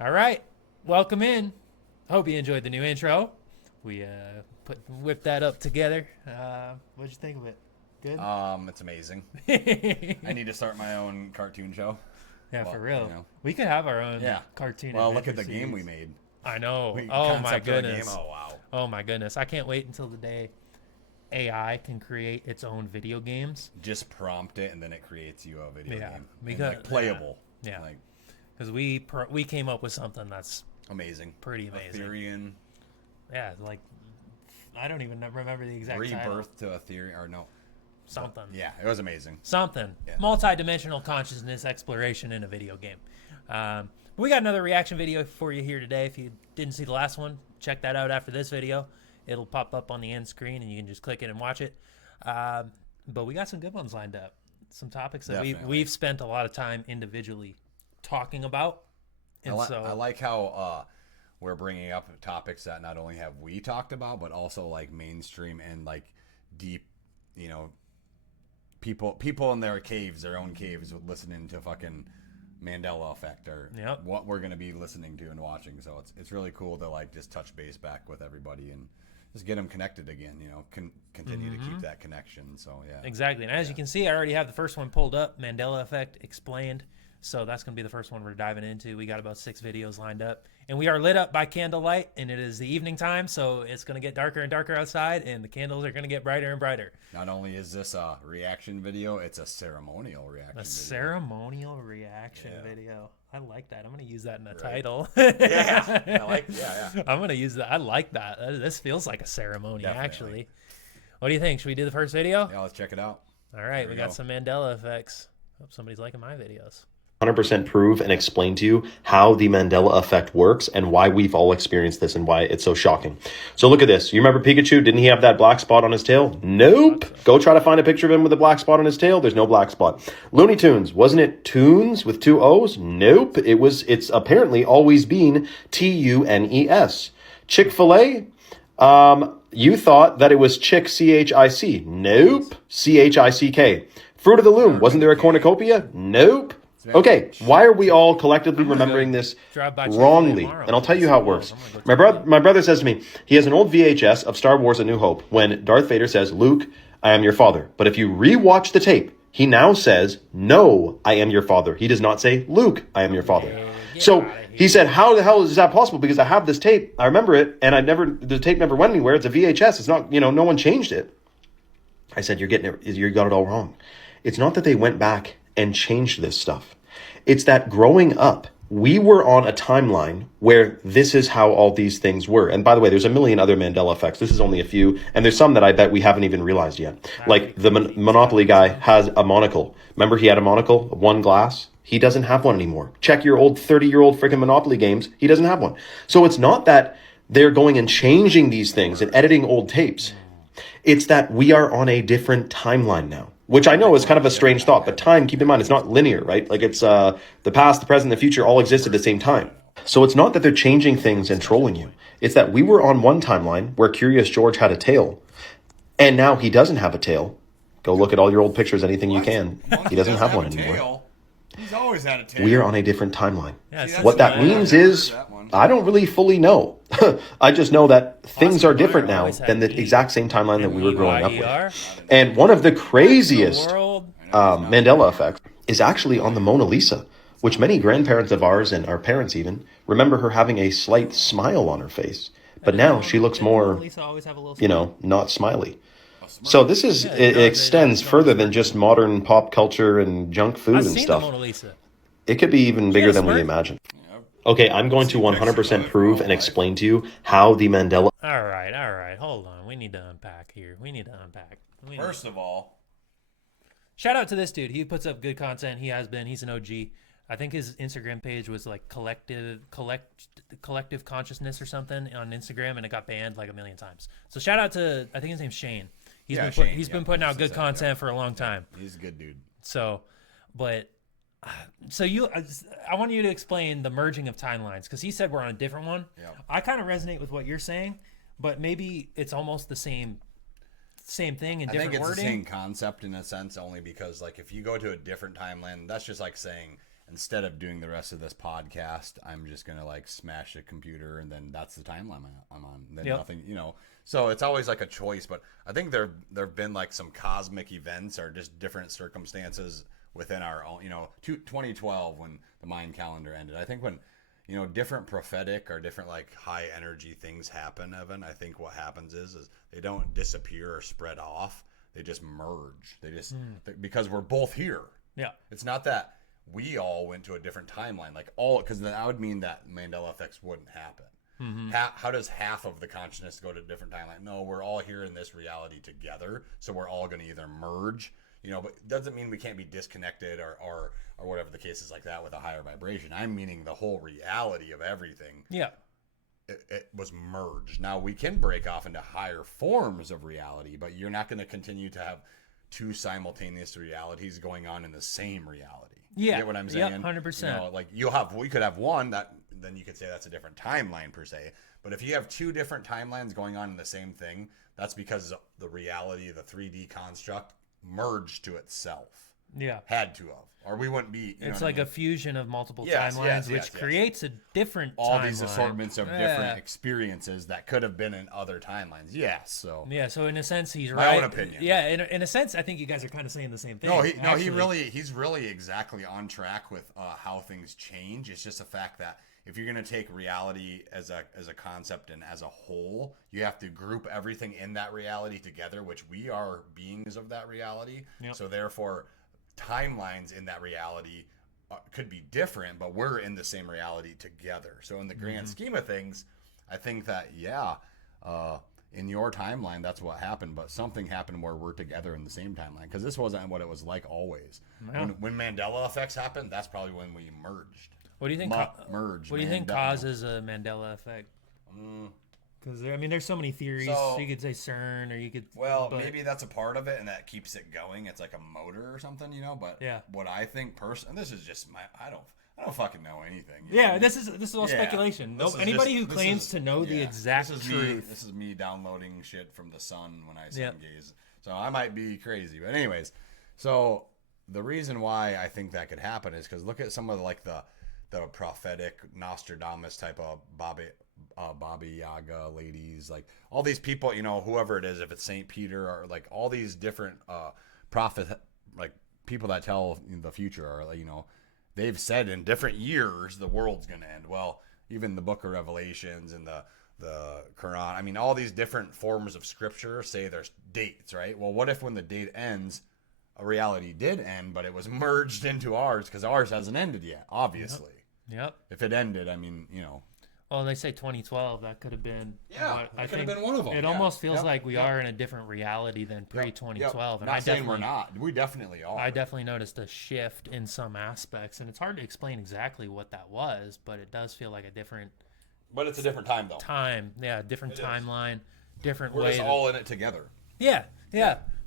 All right, welcome in. Hope you enjoyed the new intro. We whipped that up together. What'd you think of it? Good. It's amazing. I Yeah, need to start my own cartoon show. Well, for real. you know. We could have our own Yeah. cartoon. Well, look at the adventure game we series. made. I know. We Oh my concept of a game. goodness. Oh wow. Oh my goodness. I can't wait until the day AI can create its own video games. Just prompt it and then it creates you a video Yeah, game. because And, like, playable. yeah, Like because we came up with something that's amazing. pretty amazing. Ethereum. Yeah, like I don't even remember the exact title. Rebirth to Ethereum. Or no. Something. Yeah, it was amazing. Something. Yeah. Multi-dimensional consciousness exploration in a video game. We got another reaction video for you here today. If you didn't see the last one, check that out after this video. It'll pop up on the end screen, and you can just click it and watch it. But we got some good ones lined up. Some topics that we've spent a lot of time individually talking about. And I like how we're bringing up topics that not only have we talked about, but also like mainstream and like deep, you know, people in their own caves, listening to fucking Mandela Effect or what we're gonna be listening to and watching. So it's really cool to like just touch base back with everybody and just get them connected again. You know, continue to keep that connection. So yeah, exactly. And as you can see, I already have the first one pulled up, Mandela Effect Explained. So that's going to be the first one we're diving into. We got about 6 videos lined up. And we are lit up by candlelight, and it is the evening time, so it's going to get darker and darker outside, and the candles are going to get brighter and brighter. Not only is this a reaction video, it's a ceremonial reaction. Ceremonial reaction video. I like that. I'm going to use that in the title. Yeah. I'm going to use that. I like that. This feels like a ceremony, Definitely. actually. What do you think? Should we do the first video? Yeah, let's check it out. All right, we got some Mandela effects. Hope somebody's liking my videos. 100% prove and explain to you how the Mandela effect works and why we've all experienced this and why it's so shocking. So look at this. You remember Pikachu? Didn't he have that black spot on his tail? Nope. Go try to find a picture of him with a black spot on his tail. There's no black spot. Looney Tunes. Wasn't it Tunes with 2 O's? Nope. It's apparently always been Tunes. Chick-fil-A? You thought that it was Chick, C-H-I-C. Nope. C-H-I-C-K. Fruit of the Loom. Wasn't there a cornucopia? Nope. Okay, why are we all collectively remembering this wrongly? And I'll tell you how it works. My brother says to me, he has an old VHS of Star Wars A New Hope when Darth Vader says, Luke, I am your father. But if you rewatch the tape, he now says, no, I am your father. He does not say, Luke, I am your father. So he said, how the hell is that possible? Because I have this tape, I remember it, and the tape never went anywhere. It's a VHS. It's not, no one changed it. I said, you got it all wrong. It's not that they went back and changed this stuff. It's that growing up, we were on a timeline where this is how all these things were. And by the way, there's a million other Mandela effects. This is only a few. And there's some that I bet we haven't even realized yet. Like the Monopoly guy has a monocle. Remember he had a monocle, one glass? He doesn't have one anymore. Check your old 30-year-old freaking Monopoly games. He doesn't have one. So it's not that they're going and changing these things and editing old tapes. It's that we are on a different timeline now. Which I know is kind of a strange thought, but time, keep in mind, it's not linear, right? Like it's the past, the present, the future all exist at the same time. So it's not that they're changing things and trolling you. It's that we were on one timeline where Curious George had a tail, and now he doesn't have a tail. Go look at all your old pictures, anything you can. He doesn't have one anymore. He's always had a tail. We are on a different timeline. Yeah, what that means is, I don't really fully know. I just know that things are different now than the exact same timeline that we were growing up with. And one of the craziest Mandela effects is actually on the Mona Lisa, which many grandparents of ours and our parents even remember her having a slight smile on her face. But now she looks more, not smiley. So it extends further than just modern pop culture and junk food and stuff. It could be even bigger than we imagine. Okay, I'm going to 100% prove and explain to you how the Mandela... All right. Hold on. We need to unpack here. First of all, shout out to this dude. He puts up good content. He's an OG. I think his Instagram page was like collective consciousness or something on Instagram, and it got banned like a million times. So shout out to, I think his name's Shane. He's been putting out good content for a long time. He's a good dude. So I want you to explain the merging of timelines, because he said we're on a different one. Yeah. I kind of resonate with what you're saying, but maybe it's almost the same thing in different wording. I think it's the same concept in a sense, only because like if you go to a different timeline, that's just like saying instead of doing the rest of this podcast, I'm just gonna like smash a computer, and then that's the timeline I'm on. Then nothing, So it's always like a choice. But I think there've been like some cosmic events or just different circumstances within our own. 2012 when the Mayan calendar ended. I think when different prophetic or different like high energy things happen, Evan, I think what happens is they don't disappear or spread off. They just merge. They just because we're both here. Yeah. It's not that we all went to a different timeline, like because then that would mean that Mandela effects wouldn't happen. Mm-hmm. How does half of the consciousness go to a different timeline? No, we're all here in this reality together, so we're all going to either merge, but it doesn't mean we can't be disconnected or whatever the case is like that with a higher vibration. I'm meaning the whole reality of everything. Yeah. It was merged. Now we can break off into higher forms of reality, but you're not going to continue to have two simultaneous realities going on in the same reality. Yeah. You get what I'm saying? Yeah, 100%. Like we could have one that then you could say that's a different timeline per se. But if you have two different timelines going on in the same thing, that's because the reality of the 3D construct merged to itself. Yeah. Had to have. Or we wouldn't be. It's like a fusion of multiple timelines, which creates a different all timeline. These assortments of different experiences that could have been in other timelines. Yes. So. Yeah. So in a sense, he's my right. own opinion. Yeah. In a sense, I think you guys are kind of saying the same thing. He's really exactly on track with how things change. It's just a fact that if you're going to take reality as a concept and as a whole, you have to group everything in that reality together, which we are beings of that reality. Yep. So therefore, timelines in that reality could be different, but we're in the same reality together. So in the grand scheme of things, I think that, in your timeline, that's what happened, but something happened where we're together in the same timeline, because this wasn't what it was like always. Yeah. When Mandela effects happened, that's probably when we merged. What do you think? Merge. What do you think causes a Mandela effect? Because there's so many theories. So you could say CERN, or you could. Well, maybe that's a part of it, and that keeps it going. It's like a motor or something, But what I think personally, this is just I don't fucking know anything. This is all speculation. Anybody who claims to know the exact truth. This is me downloading shit from the sun when I sun gaze. So I might be crazy, but anyways. So the reason why I think that could happen is because look at some of the prophetic Nostradamus type of Baba Yaga ladies, like all these people, whoever it is, if it's St. Peter or like all these different prophet, like people that tell the future, or they've said in different years the world's going to end. Well, even the Book of Revelations and the Quran, all these different forms of scripture say there's dates, right? Well, what if when the date ends, a reality did end, but it was merged into ours because ours hasn't ended yet, obviously. Yep. If it ended, Well, they say 2012. That could have been. Yeah, it could have been one of them. It almost feels like we are in a different reality than pre-2012. And not saying we're not. We definitely are. I definitely noticed a shift in some aspects, and it's hard to explain exactly what that was, but it does feel like a different. But it's a different time, though. Different timeline, different way. We're just all in it together. Yeah.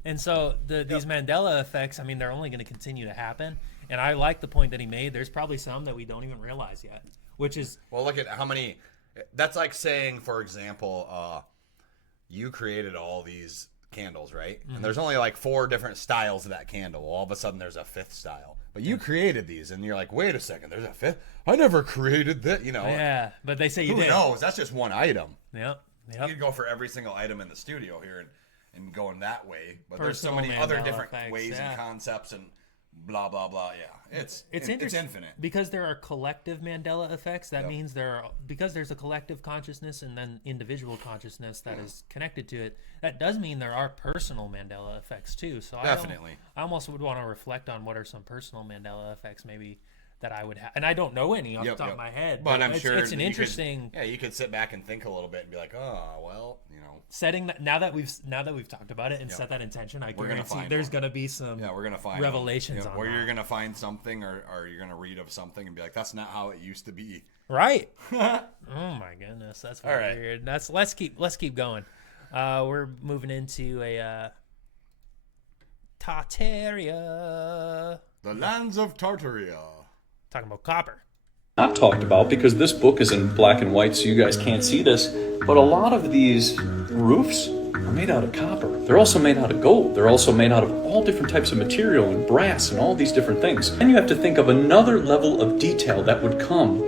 And so these Mandela effects, they're only going to continue to happen. And I like the point that he made. There's probably some that we don't even realize yet, which is... Well, look at how many... That's like saying, for example, you created all these candles, right? Mm-hmm. And there's only like 4 different styles of that candle. All of a sudden, there's a 5th style. But you created these, and you're like, wait a second, there's a 5th? I never created that, Yeah, but they say you did. Who knows? That's just one item. Yep. You could go for every single item in the studio here and going that way. But there's so many other different ways and concepts and... blah blah blah. It's infinite because there are collective Mandela effects. That means because there's a collective consciousness and then individual consciousness that is connected to it. That does mean there are personal Mandela effects too. So definitely, I almost would want to reflect on what are some personal Mandela effects maybe that I would have, and I don't know any off the top of my head. But I'm sure it's an interesting. You could sit back and think a little bit and be like, oh well, Setting that now that we've talked about it and set that intention, I guarantee there's gonna be some we're gonna find revelations on where that. You're gonna find something or you're gonna read of something and be like, that's not how it used to be. Right. Oh my goodness, that's very weird. Let's keep going. We're moving into a Tartaria. The lands of Tartaria. Talking about copper. Not talked about because this book is in black and white, so you guys can't see this, but a lot of these roofs are made out of copper. They're also made out of gold. They're also made out of all different types of material and brass and all these different things. And you have to think of another level of detail that would come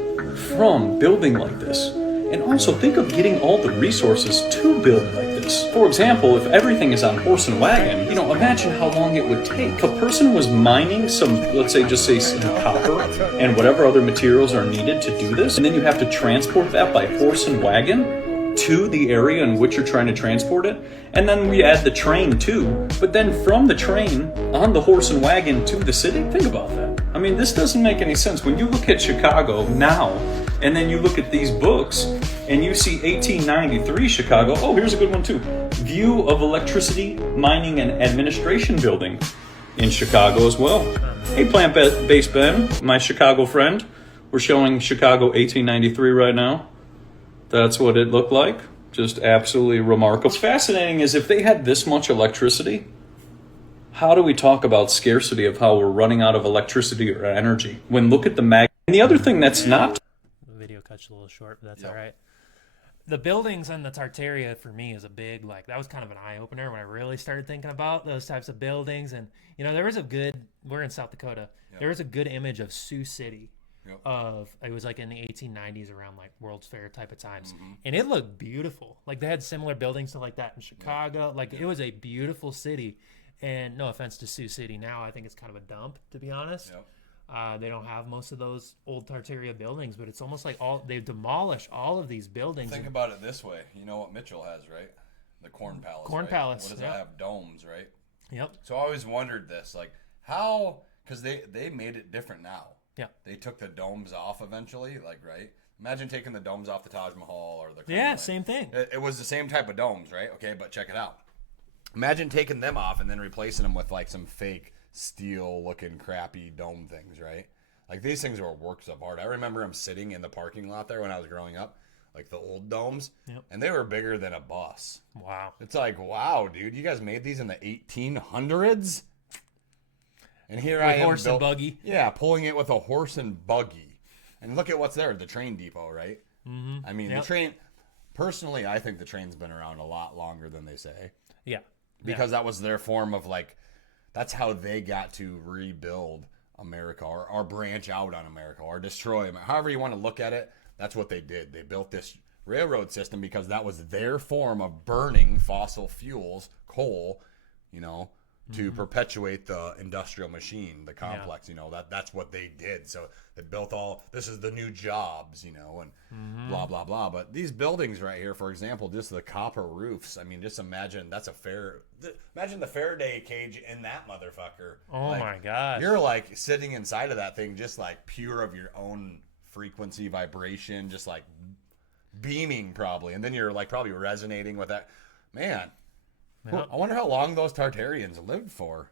from building like this. And also think of getting all the resources to build like this. For example, if everything is on horse and wagon, imagine how long it would take. If a person was mining some, let's say, just say some copper and whatever other materials are needed to do this, and then you have to transport that by horse and wagon to the area in which you're trying to transport it, and then we add the train too, but then from the train on the horse and wagon to the city, think about that. I mean, this doesn't make any sense. When you look at Chicago now, and then you look at these books, and you see 1893 Chicago, oh, here's a good one too. View of Electricity, Mining, and Administration Building in Chicago as well. Hey, Plant-Based Ben, my Chicago friend. We're showing Chicago 1893 right now. That's what it looked like. Just absolutely remarkable. What's fascinating is if they had this much electricity, how do we talk about scarcity of how we're running out of electricity or energy? When look at the mag. And the other thing that's not. The video cuts a little short, but that's all right. The buildings on the Tartaria for me is a big, that was kind of an eye-opener when I really started thinking about those types of buildings. And, there was we're in South Dakota, there was a good image of Sioux City. It was in the 1890s around World's Fair type of times. And it looked beautiful. They had similar buildings to that in Chicago. It was a beautiful city. And no offense to Sioux City now, I think it's kind of a dump, to be honest. They don't have most of those old Tartaria buildings, but it's almost like they've demolished all of these buildings. Think about it this way. You know what Mitchell has, right? The Corn Palace. Corn Palace. What does that have? Domes, right? Yep. So I always wondered this, how, because they made it different now. Yeah. They took the domes off eventually, right? Imagine taking the domes off the Taj Mahal or the Kremlin. Yeah, same thing. It was the same type of domes, right? Okay, but check it out. Imagine taking them off and then replacing them with some fake steel-looking crappy dome things, right? These things were works of art. I remember them sitting in the parking lot there when I was growing up, the old domes, and they were bigger than a bus. Wow. It's wow, dude, you guys made these in the 1800s? And here I am. Horse and buggy. Yeah, pulling it with a horse and buggy. And look at what's there, the train depot, right? Mm-hmm. I mean, the train, personally, I think the train's been around a lot longer than they say. Yeah. Because that was their form of that's how they got to rebuild America or branch out on America or destroy America. However you want to look at it, that's what they did. They built this railroad system because that was their form of burning fossil fuels, coal, to perpetuate the industrial machine, the complex, that's what they did. So they built this is the new jobs, and blah, blah, blah. But these buildings right here, for example, just the copper roofs. I mean, just imagine imagine the Faraday cage in that motherfucker. Oh my gosh. You're sitting inside of that thing, just pure of your own frequency, vibration, just beaming probably. And then you're probably resonating with that. Man. Yep. I wonder how long those Tartarians lived for.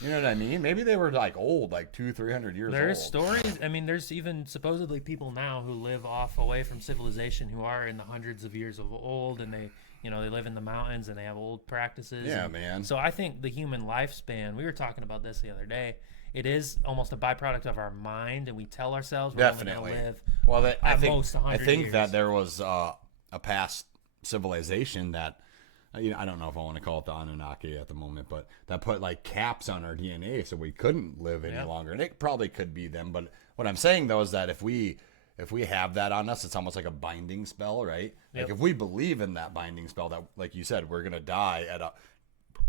You know what I mean? Maybe they were old, 200-300 years old. There's stories. I mean, there's even supposedly people now who live away from civilization who are in the hundreds of years of old, and they live in the mountains and they have old practices. Yeah, man. So I think the human lifespan. We were talking about this the other day. It is almost a byproduct of our mind, and we tell ourselves we're only going to live most 100 years. I think that there was a past civilization that. I don't know if I want to call it the Anunnaki at the moment, but that put caps on our DNA so we couldn't live any longer. And it probably could be them. But what I'm saying though is that if we have that on us, it's almost like a binding spell, right? If we believe in that binding spell that, like you said, we're gonna die at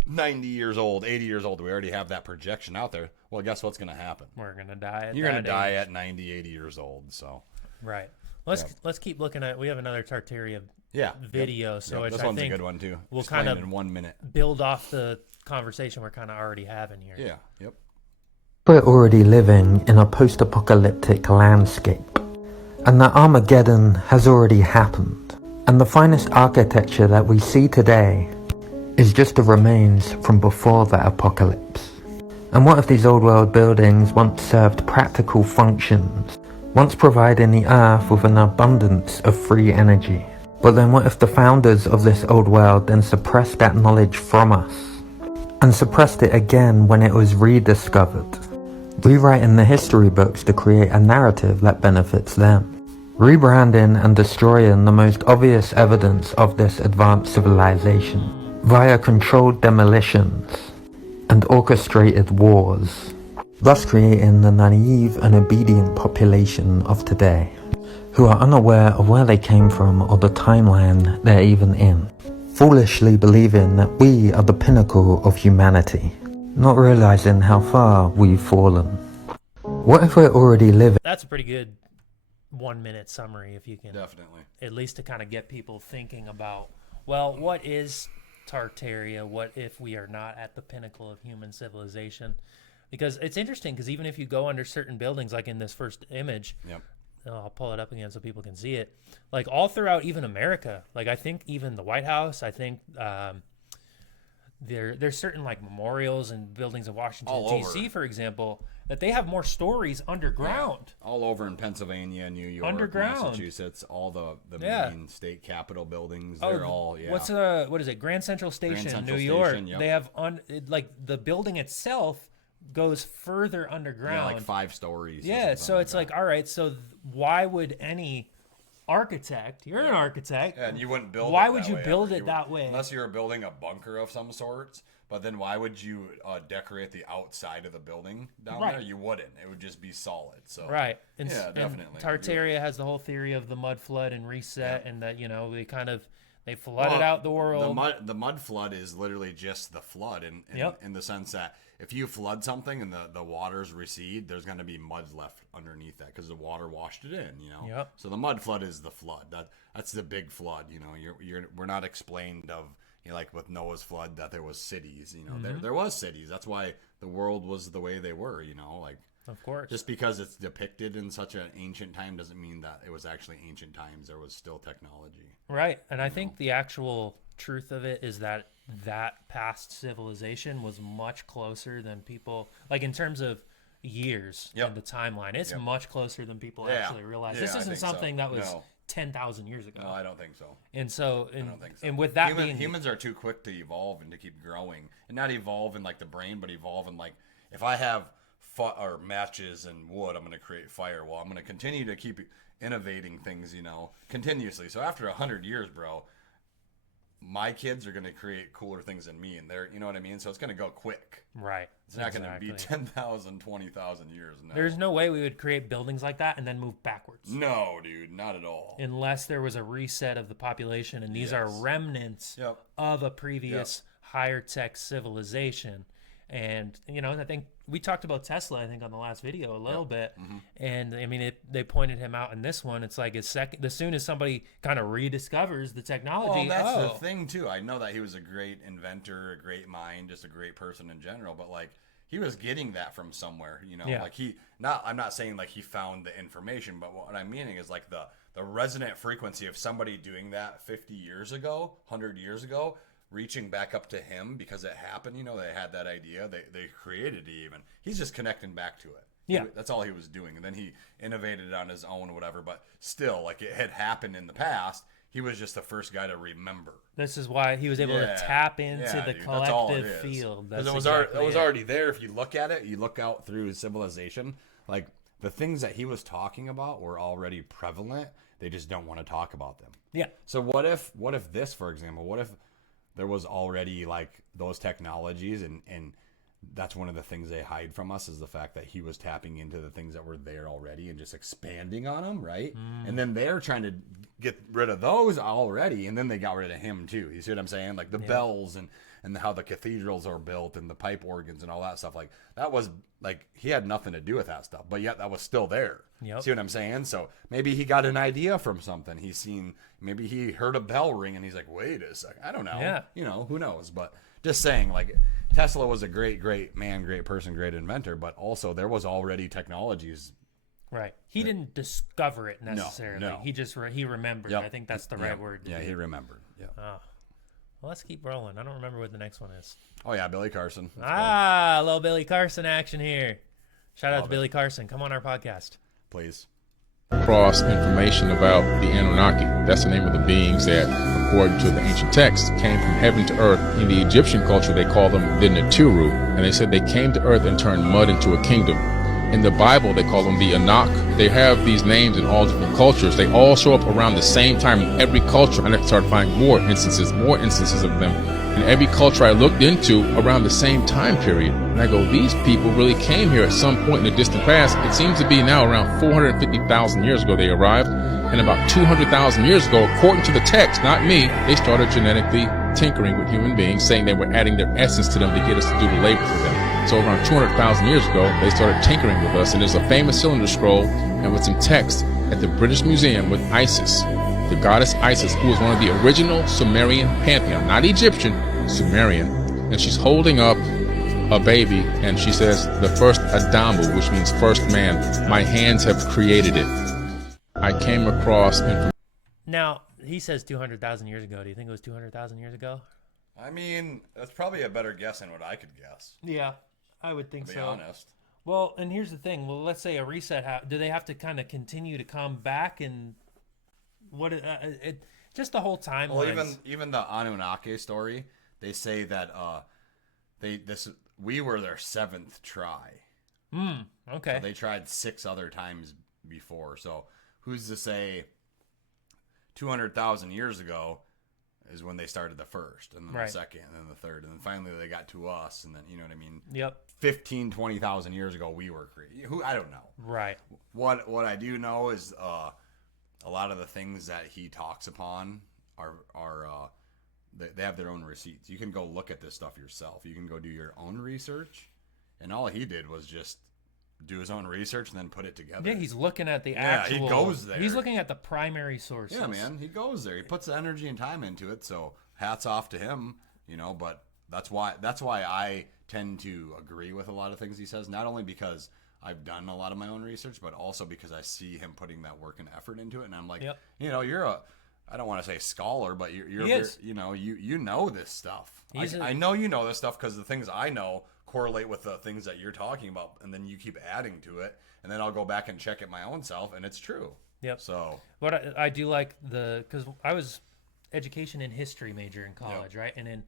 90 years old, 80 years old, we already have that projection out there. Well, guess what's gonna happen? We're gonna die. You're gonna die at 90, 80 years old. So right. Let's keep looking at. We have another Tartaria video. So this one's a good one too. We'll kind of in 1 minute build off the conversation we're kind of already having here. Yeah. Yep. We're already living in a post-apocalyptic landscape, and that Armageddon has already happened. And the finest architecture that we see today is just the remains from before that apocalypse. And what if these old world buildings once served practical functions, once providing the earth with an abundance of free energy? But then what if the founders of this old world then suppressed that knowledge from us, and suppressed it again when it was rediscovered, rewriting the history books to create a narrative that benefits them, rebranding and destroying the most obvious evidence of this advanced civilization? via controlled demolitions and orchestrated wars, thus creating the naive and obedient population of today, who are unaware of where they came from or the timeline they're even in, foolishly believing that we are the pinnacle of humanity, not realizing how far we've fallen. What if we're already living? That's a pretty good 1 minute summary, if you can. Definitely. At least to kind of get people thinking about, well, what is Tartaria? What if we are not at the pinnacle of human civilization? Because it's interesting, because even if you go under certain buildings, like in this first image, Yep. I'll pull it up again so people can see it. Like all throughout even America, like I think even the White House, I think there's certain like memorials and buildings in Washington, All D.C., over. for example, that they have more stories underground. All over in Pennsylvania, New York, Underground. Massachusetts, all the Yeah. main state capitol buildings, they're all, What is it? Grand Central Station, Central New York. Station, yep. They have like the building itself goes further yeah, underground. like 5 stories. or Yeah, something so it's that. like, all right, so why would any architect, you're an architect, Yeah, and you wouldn't build why it would that you way build ever. it You that would- way? Unless you were building a bunker of some sorts. But then why would you decorate the outside of the building down Right. there? You wouldn't. It would just be solid. So Right. And, Yeah, and definitely. Tartaria has the whole theory of the mud flood and reset, and that, they flooded out the world. The mud flood is literally just the flood in the sense that if you flood something and the waters recede, there's going to be mud left underneath that because the water washed it in, Yep. So the mud flood is the flood. That's the big flood, we're not explained of, like with Noah's flood, that there was cities, there was cities. That's why the world was the way they were, like Of course. just because it's depicted in such an ancient time doesn't mean that it was actually ancient times. There was still technology. Right. And I think the actual truth of it is that past civilization was much closer than people, like in terms of years Yep. and the timeline, it's Yep. much closer than people Yeah. actually realize. Yeah, This I isn't think so. something that was No. 10,000 years ago. No, I don't think so. And so, I don't think so. and with that being, humans are too quick to evolve and to keep growing, and not evolve in like the brain, but evolve in like, if I have or matches and wood, I'm going to create fire. Well, I'm going to continue to keep innovating things, continuously. So after 100 years, bro, my kids are going to create cooler things than me, and they're, you know what I mean? So it's going to go quick. right. It's not going to be 10,000, 20,000 years. No. There's no way we would create buildings like that and then move backwards. No, dude, not at all. Unless there was a reset of the population, and these are Yes. remnants Yep. of a previous higher tech civilization. And I think we talked about Tesla, I think, on the last video a little bit. Mm-hmm. And I mean, they pointed him out in this one. It's like as soon as somebody kind of rediscovers the technology, Well, that's the thing too. I know that he was a great inventor, a great mind, just a great person in general. But like, he was getting that from somewhere, Yeah. Like I'm not saying like he found the information, but what I'm meaning is like the resonant frequency of somebody doing that 50 years ago, 100 years ago, reaching back up to him because it happened. They had that idea, they created it. Even he's just connecting back to it. Yeah. That's all he was doing, and then he innovated it on his own or whatever. But still, like, it had happened in the past. He was just the first guy to remember. This is why he was able to tap into the dude, that's all it collective is. field. 'Cause That's it was exactly it. already there. If you look at it, you look out through civilization, like the things that he was talking about were already prevalent. They just don't want to talk about them. Yeah. So what if this, for example, what if there was already like those technologies and that's one of the things they hide from us is the fact that he was tapping into the things that were there already and just expanding on them, right? And then they're trying to get rid of those already, and then they got rid of him too. You see what I'm saying? Like the bells and how the cathedrals are built and the pipe organs and all that stuff. Like that was like he had nothing to do with that stuff, but yet that was still there. Yep. See what I'm saying? So maybe he got an idea from something. Maybe he heard a bell ring and he's like, wait a second, I don't know. Yeah. Who knows? But just saying, like, Tesla was a great man, great person, great inventor, but also there was already technologies. Right. He didn't discover it necessarily. no. He just he remembered. Yep. I think that's the right word. Yeah, he remembered. Yeah. Well, let's keep rolling. I don't remember what the next one is. Oh yeah, Billy Carson. A little Billy Carson action here. Shout out to Billy Carson. Come on our podcast. Please. Cross information about the Anunnaki. That's the name of the beings that, according to the ancient texts, came from heaven to earth. In the Egyptian culture, they call them the Naturu, and they said they came to earth and turned mud into a kingdom. In the Bible, they call them the Anunnaki. They have these names in all different cultures. They all show up around the same time in every culture. And I started finding more instances of them in every culture I looked into around the same time period. And I go, these people really came here at some point in the distant past. It seems to be now around 450,000 years ago they arrived. And about 200,000 years ago, according to the text, not me, they started genetically tinkering with human beings, saying they were adding their essence to them to get us to do the labor for them. So around 200,000 years ago, they started tinkering with us, and there's a famous cylinder scroll and with some text at the British Museum with Isis, the goddess Isis, who was one of the original Sumerian pantheon, not Egyptian, Sumerian, and she's holding up a baby, and she says, the first Adamu, which means first man, my hands have created it. I came across information. Now, he says 200,000 years ago. Do you think it was 200,000 years ago? I mean, that's probably a better guess than what I could guess. Yeah, I would think To so. be honest. Well, and here's the thing. Well, let's say a reset. Do they have to kind of continue to come back and what? Just the whole timeline. Well, even the Anunnaki story, they say that we were their seventh try. Okay. So they tried 6 other times before. So who's to say 200,000 years ago is when they started the first, and then Right. the second, and then the third, and then finally they got to us, and then, you know what I mean? Yep. 20,000 years ago we were created. I don't know. Right. What I do know is a lot of the things that he talks upon are they have their own receipts. You can go look at this stuff yourself. You can go do your own research, and all he did was just do his own research and then put it together. Yeah, he's looking at the Yeah, actual. he goes there. He's looking at the primary sources. Yeah, man, he goes there. He puts the energy and time into it. So hats off to him, you know. But that's why I tend to agree with a lot of things he says. Not only because I've done a lot of my own research, but also because I see him putting that work and effort into it. And I'm like, Yep. you know, you're I don't want to say scholar, but you're He is. you know, you know this stuff. He's I know you know this stuff because the things I know correlate with the things that you're talking about, and then you keep adding to it, and then I'll go back and check it my own self, and it's true. Yep. So What I do like because I was education and history major in college, right? And then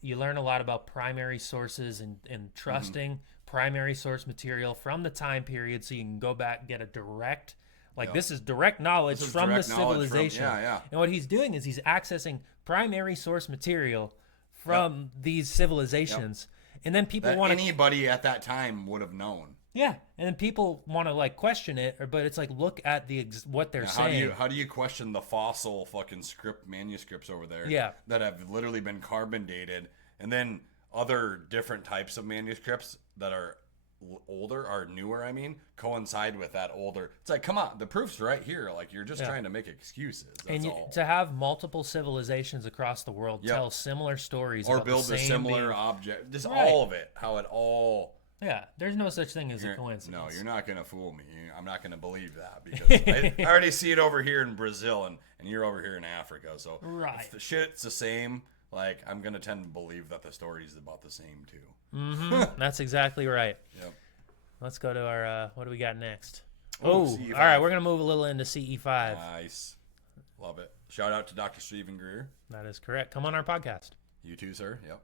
you learn a lot about primary sources and trusting primary source material from the time period, so you can go back and get a direct, this is direct knowledge This is from direct the knowledge civilization. yeah. And what he's doing is he's accessing primary source material from these civilizations, and then people that want to. anybody at that time would have known. Yeah, and then people want to question it, but it's look at what they're saying. How do you question the fossil fucking manuscripts over there? Yeah. That have literally been carbon dated, and then other different types of manuscripts that are older or newer. I mean, coincide with that older. It's come on, the proof's right here. You're just trying to make excuses. That's all. To have multiple civilizations across the world tell similar stories Or about build the a same similar being. object. Just Right. all of it. How it all. Yeah, there's no such thing as a coincidence. No, you're not going to fool me. I'm not going to believe that because I already see it over here in Brazil and you're over here in Africa. So Right. if the shit's the same, I'm going to tend to believe that the story's about the same too. That's exactly right. Yep. Let's go to our, what do we got next? Oh, Oh, CE5. all right, we're going to move a little into CE5. Nice. Love it. Shout out to Dr. Stephen Greer. That is correct. Come on our podcast. You too, sir. Yep.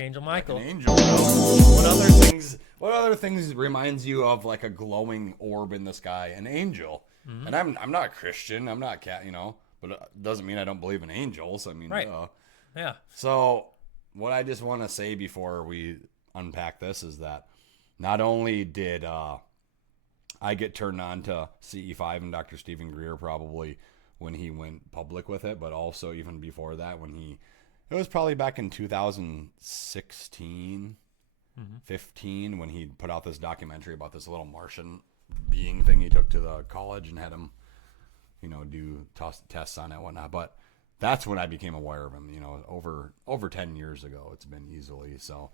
Angel Michael. An angel. What other things reminds you of a glowing orb in the sky? An angel. And I'm not Christian. I'm not but it doesn't mean I don't believe in angels. I mean, Right. Yeah. So what I just want to say before we unpack this is that not only did I get turned on to CE5 and Dr. Stephen Greer probably when he went public with it, but also even before that it was probably back in 2016, 15 when he put out this documentary about this little Martian being thing he took to the college and had him, do tests on it and whatnot. But that's when I became aware of him, over 10 years ago. It's been easily. So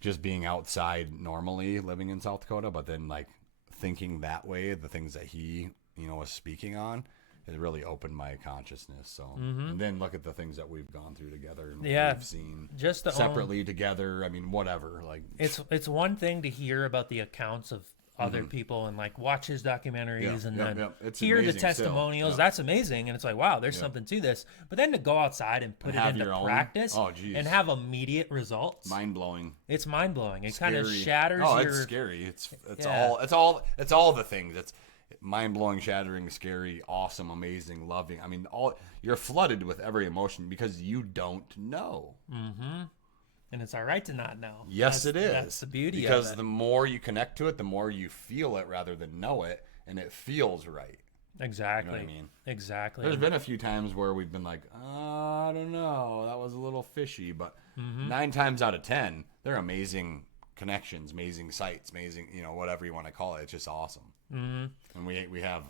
just being outside normally living in South Dakota, but then like thinking that way, the things that he, was speaking on, it really opened my consciousness. So, and then look at the things that we've gone through together and we've seen just separately together. I mean, whatever. Like it's one thing to hear about the accounts of other people and like watch his documentaries and then hear the testimonials. That's amazing. And it's like, wow, there's something to this. But then to go outside and put it into practice and have immediate results. Mind blowing. It's mind blowing. It kind of shatters your... it's scary. It's all the things. It's mind blowing, shattering, scary, awesome, amazing, loving. I mean, you're flooded with every emotion because you don't know. And it's all right to not know. Yes, it is. That's the beauty because of it. The more you connect to it, the more you feel it rather than know it, and it feels right. Exactly. You know what I mean? Exactly. There's been a few times where we've been like, I don't know, that was a little fishy, but 9 times out of 10, they're amazing connections, amazing sights, amazing, whatever you want to call it. It's just awesome. And we have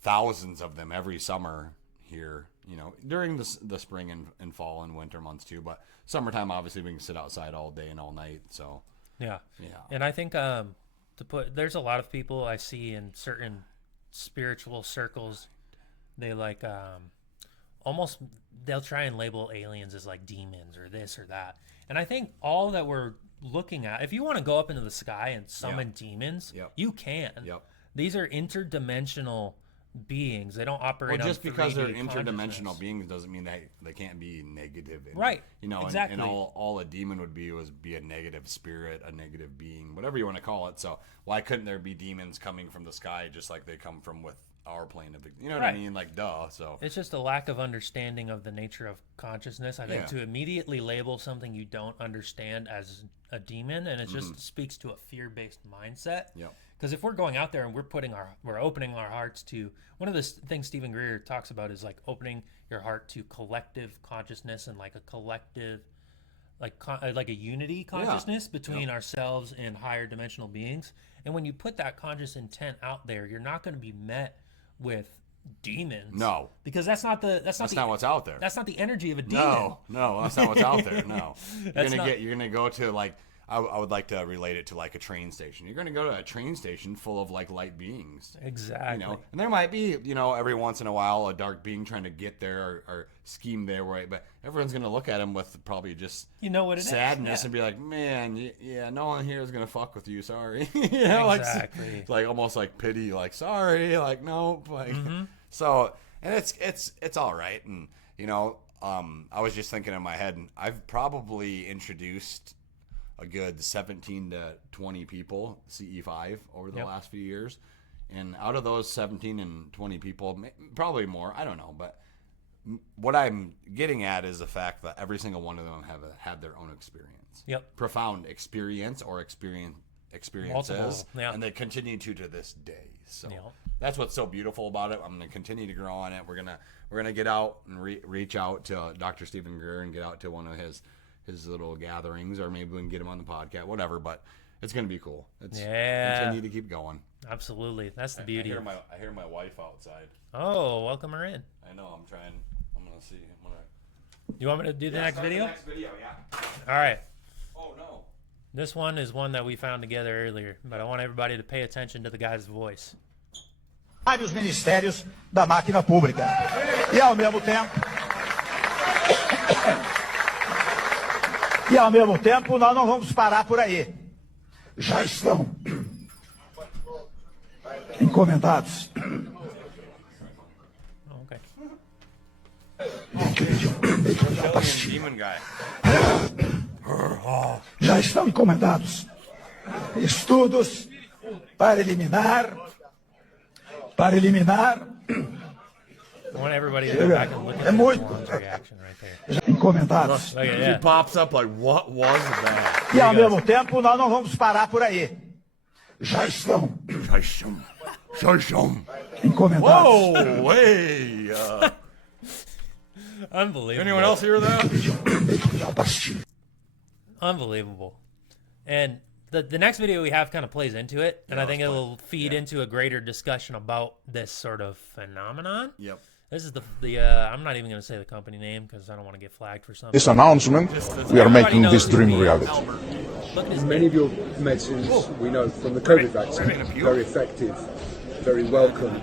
thousands of them every summer here, during the spring and fall and winter months too. But summertime, obviously, we can sit outside all day and all night. So yeah. And I think there's a lot of people I see in certain spiritual circles. They like almost they'll try and label aliens as like demons or this or that. And I think all that we're looking at, if you want to go up into the sky and summon demons, you can. These are interdimensional beings. They don't operate just on because they're 3D interdimensional beings doesn't mean they can't be negative. And, right. Exactly. And all a demon would be a negative spirit, a negative being, whatever you want to call it. So why couldn't there be demons coming from the sky just like they come from with our plane of, what I mean? Like, duh. So it's just a lack of understanding of the nature of consciousness. I think to immediately label something you don't understand as a demon, and it just speaks to a fear-based mindset. Because if we're going out there and we're opening our hearts to one of the things Stephen Greer talks about is like opening your heart to collective consciousness and like a collective, like a unity consciousness between ourselves and higher dimensional beings. And when you put that conscious intent out there, you're not going to be met with demons. No, because that's not what's out there. That's not the energy of a demon. No, that's not what's out there. No, you're gonna go to like. I would like to relate it to like a train station. You're going to go to a train station full of like light beings. Exactly. And there might be, every once in a while a dark being trying to get there or scheme their way, but everyone's going to look at him with probably just sadness and be like, man, no one here is going to fuck with you. Sorry. Exactly. Like almost like pity, like, sorry, like, nope. Like, so, and it's all right. And, I was just thinking in my head, and I've probably introduced a good 17 to 20 people, CE5, over the last few years. And out of those 17 and 20 people, probably more, I don't know. But what I'm getting at is the fact that every single one of them have had their own experience. Profound experience or experiences. And they continue to this day. So that's what's so beautiful about it. I'm going to continue to grow on it. We're gonna get out and reach out to Dr. Stephen Greer and get out to one of his little gatherings, or maybe we can get him on the podcast, whatever, but it's going to be cool. Continue to keep going. Absolutely. That's the beauty. I hear my wife outside. Oh, welcome her in. I know. I'm going to see. You want me to do the next video? The next video, yeah. All right. Oh, no. This one is one that we found together earlier, but I want everybody to pay attention to the guy's voice. Vários ministérios da máquina pública. E ao mesmo tempo, nós não vamos parar por aí. Já estão encomendados. Okay. Demon guy. Já estão encomendados estudos para eliminar. I want everybody to go back and look at Juan's reaction right there. Encomendados. He pops up like, what was that? E ao mesmo tempo, nós não vamos parar por aí. Já estão encomendados. Whoa, way. Unbelievable. Anyone else hear that? Unbelievable. And the next video we have kind of plays into it, and Yeah, I think let's it'll feed into a greater discussion about this sort of phenomenon. Yep. This is the I'm not even going to say the company name because I don't want to get flagged for something. This announcement, we are Everybody making knows this who dream he is. reality. Look at his Many of your medicines we know from the COVID vaccine, very effective, very welcome.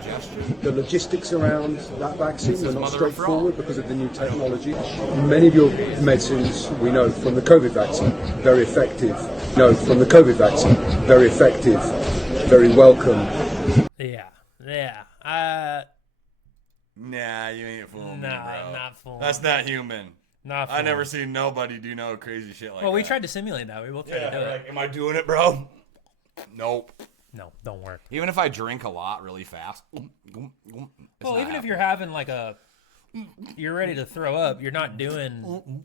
The logistics around that vaccine were not straightforward because of the new technology. Many of your medicines we know from the COVID vaccine, very effective. No, from the COVID vaccine, very effective, very welcome. Yeah. Nah, you ain't fooling me, Nah, bro. not fooling. That's not human. Not I never fooling. seen nobody do no crazy shit like that. Well, we tried to simulate that. We both tried to do it. Am I doing it, bro? Nope. No, don't work. Even if I drink a lot really fast. Well, even if you're having like you're ready to throw up, you're not doing.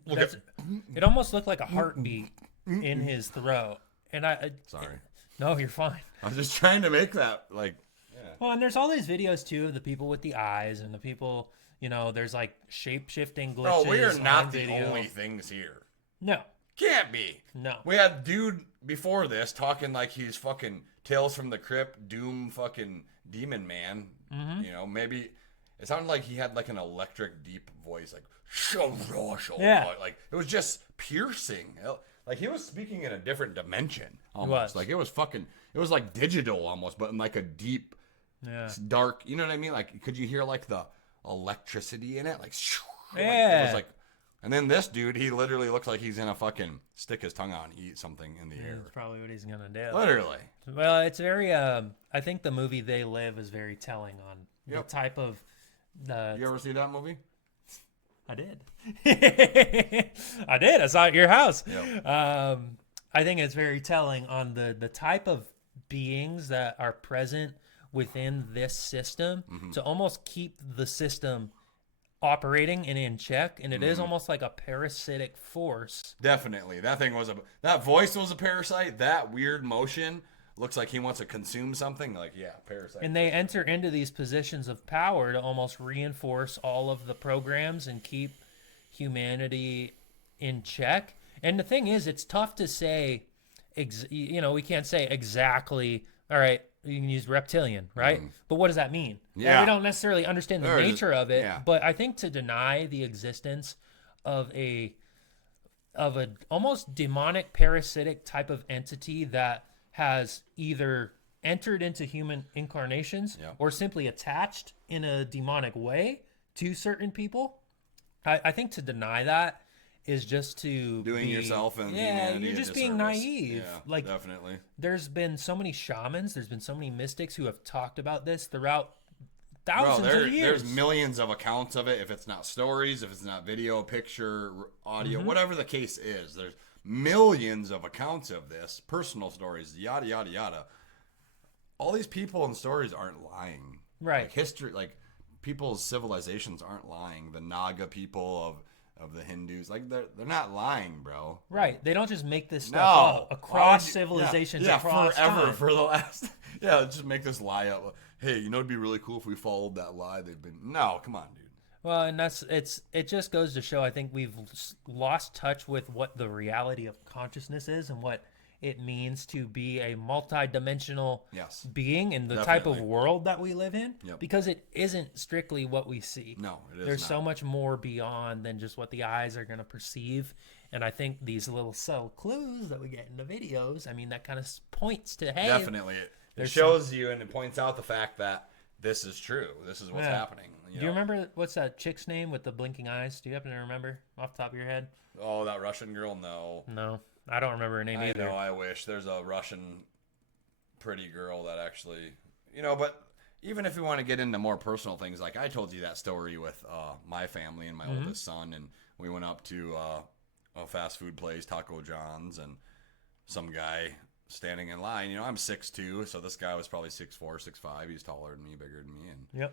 It almost looked like a heartbeat in his throat, and Sorry. No, you're fine. I was just trying to make that Well, and there's all these videos too of the people with the eyes and the people. There's like shape-shifting glitches. No, we are not on the video. only things here. No, Can't be. no. We had dude before this talking like he's fucking Tales from the Crypt, Doom fucking Demon Man. Mm-hmm. Maybe it sounded like he had like an electric deep voice, like Yeah. like it was just piercing. Like he was speaking in a different dimension almost. was. Like it was like digital almost, but in like a deep, dark. You know what I mean? Like could you hear like the electricity in it? Like it was like. And then this dude, he literally looks like he's gonna fucking stick his tongue out and eat something in the air. That's probably what he's gonna do. Literally. Well, it's very. I think the movie They Live is very telling on the type of. You ever see that movie? I did. I did. I saw it at your house. Yep. I think it's very telling on the type of beings that are present within this system to almost keep the system operating and in check, and it is almost like a parasitic force. Definitely. That voice was a parasite. That weird motion looks like he wants to consume something. Like, yeah, parasite. And they enter into these positions of power to almost reinforce all of the programs and keep humanity in check. And the thing is, it's tough to say, we can't say exactly, all right, you can use reptilian, right? But what does that mean? Yeah. Well, we don't necessarily understand the nature of it, yeah. but I think to deny the existence of a almost demonic parasitic type of entity that has either entered into human incarnations or simply attached in a demonic way to certain people, I think to deny that is just to doing yourself and humanity you're a just being disservice. naive. Yeah, like definitely. There's been so many shamans, there's been so many mystics who have talked about this throughout thousands of years. There's millions of accounts of it. If it's not stories, if it's not video, picture, audio, whatever the case is, there's millions of accounts of this, personal stories, yada yada yada. All these people and stories aren't lying. Right. Like history, like people's civilizations aren't lying. The Naga people of the Hindus, like they're not lying, bro. Right. They don't just make this stuff No. up across civilizations. Yeah, across forever time. for the last. Yeah, just make this lie up. Hey, it'd be really cool if we followed that lie. No, come on, dude. Well, and it just goes to show, I think we've lost touch with what the reality of consciousness is and what it means to be a multi-dimensional being in the type of world that we live in, because it isn't strictly what we see. No, it is There's not. so much more beyond than just what the eyes are going to perceive. And I think these little subtle clues that we get in the videos, I mean, that kind of points to, hey. Definitely. It shows you and it points out the fact that this is true. This is what's happening. Do you remember, what's that chick's name with the blinking eyes? Do you happen to remember off the top of your head? Oh, that Russian girl? No. No. I don't remember her name either. I know, I wish. There's a Russian pretty girl that actually, but even if we want to get into more personal things, like I told you that story with my family and my oldest son, and we went up to a fast food place, Taco John's, and some guy standing in line. I'm 6'2", so this guy was probably 6'4", 6'5". He's taller than me, bigger than me, and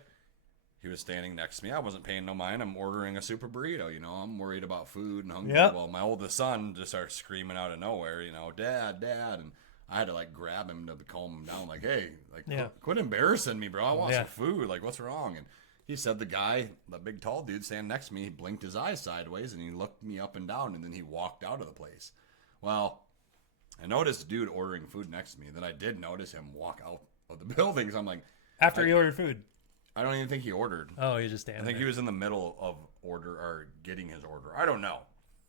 he was standing next to me. I wasn't paying no mind. I'm ordering a super burrito. I'm worried about food and hungry. Well, my oldest son just starts screaming out of nowhere, Dad, Dad. And I had to like grab him to calm him down. Like, hey, like Yeah. quit embarrassing me, bro. I want Yeah. some food. Like, what's wrong? And he said the guy, the big tall dude standing next to me, he blinked his eyes sideways and he looked me up and down and then he walked out of the place. Well, I noticed a dude ordering food next to me. Then I did notice him walk out of the building. So I'm like, After he ordered food. I don't even think he ordered. Oh, he just standing I think there. he was in the middle of order or getting his order. I don't know.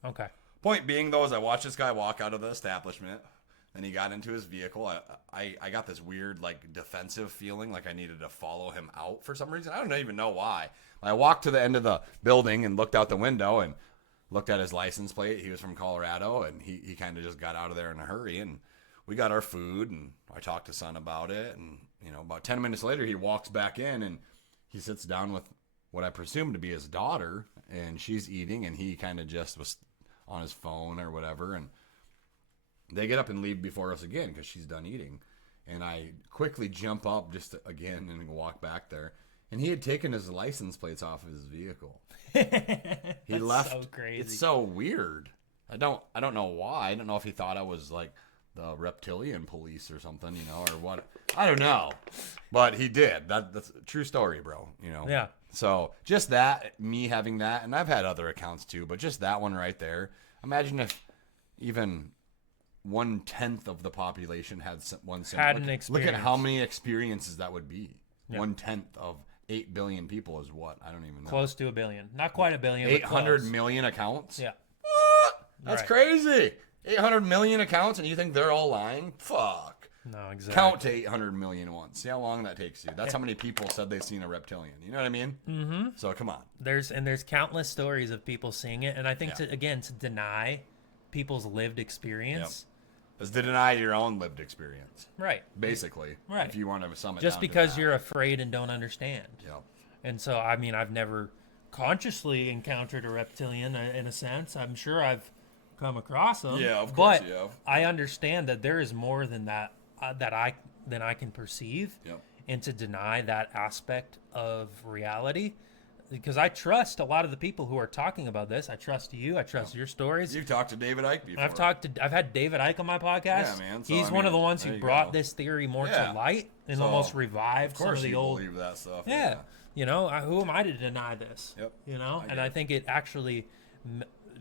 Okay. Point being, though, is I watched this guy walk out of the establishment. Then he got into his vehicle. I got this weird, like, defensive feeling, like I needed to follow him out for some reason. I don't even know why. I walked to the end of the building and looked out the window and looked at his license plate. He was from Colorado, and he kind of just got out of there in a hurry. And we got our food, and I talked to Son about it. And, you know, about 10 minutes later, he walks back in, and he sits down with what I presume to be his daughter, and she's eating, and he kind of just was on his phone or whatever. And they get up and leave before us again because she's done eating. And I quickly jump up just again and walk back there. And he had taken his license plates off of his vehicle. He left. So crazy. It's so weird. I don't know why. I don't know if he thought I was like the reptilian police or something, you know, or what. I don't know. But he did. That's a true story, bro. You know. Yeah. So just that, me having that, and I've had other accounts too, but just that one right there. Imagine if even 1/10 of the population had one similar. Had an Look at experience. how many experiences that would be. Yeah. 1/10 of 8 billion people is what? I don't even know. Close to a billion. Not quite a billion, but 800 close. million accounts? Yeah. That's Right. crazy. 800 million accounts, and you think they're all lying? Fuck. No, exactly. Count to 800 million once. See how long that takes you. That's how many people said they've seen a reptilian. You know what I mean? Mm-hmm. So come on. There's countless stories of people seeing it, and I think Yeah. to deny people's lived experience, Is to deny your own lived experience, right? basically. Right. If you want to sum it Just down to because that. you're afraid and don't understand. Yep. And so, I mean, I've never consciously encountered a reptilian in a sense. I'm sure I've come across them. Yeah, of course but you have. I understand that there is more than that than I can perceive. Yep. And to deny that aspect of reality, because I trust a lot of the people who are talking about this. I trust you. I trust your stories. You've talked to David Icke before. I've had David Icke on my podcast. Yeah, man. So, He's I one of mean, the ones there who you brought go. this theory more Yeah. to light and So, almost revived Of some course of the you old. believe that stuff. Yeah. You know, who am I to deny this? Yep. You know, I and get I it. think it actually,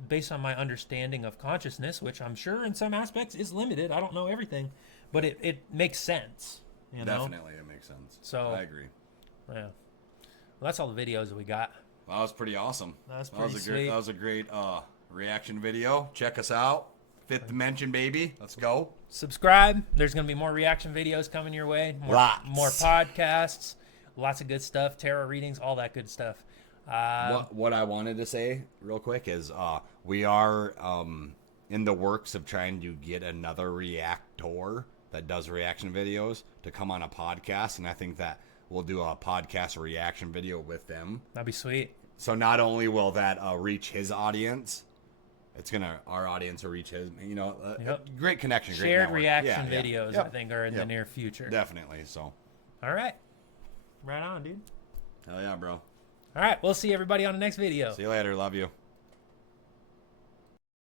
based on my understanding of consciousness, which I'm sure in some aspects is limited. I don't know everything, but it makes sense. You know? Definitely, it makes sense. So- I agree. Yeah. Well, that's all the videos that we got. That was pretty awesome. That's That was pretty a great. sweet. That was a great reaction video. Check us out. Fifth Dimension, baby. Let's go. Subscribe. There's going to be more reaction videos coming your way. Lots. More podcasts. Lots of good stuff. Tarot readings. All that good stuff. What I wanted to say real quick is we are in the works of trying to get another reactor that does reaction videos to come on a podcast, and I think that we'll do a podcast reaction video with them. That'd be sweet. So not only will that reach his audience, our audience will reach his. You know, Yep. great connection. Great Shared network. reaction Yeah, videos, Yep. I think, are in the Yep. near future. Definitely. So, All right. Right on, dude. hell yeah, bro. All right. We'll see everybody on the next video. See you later. Love you.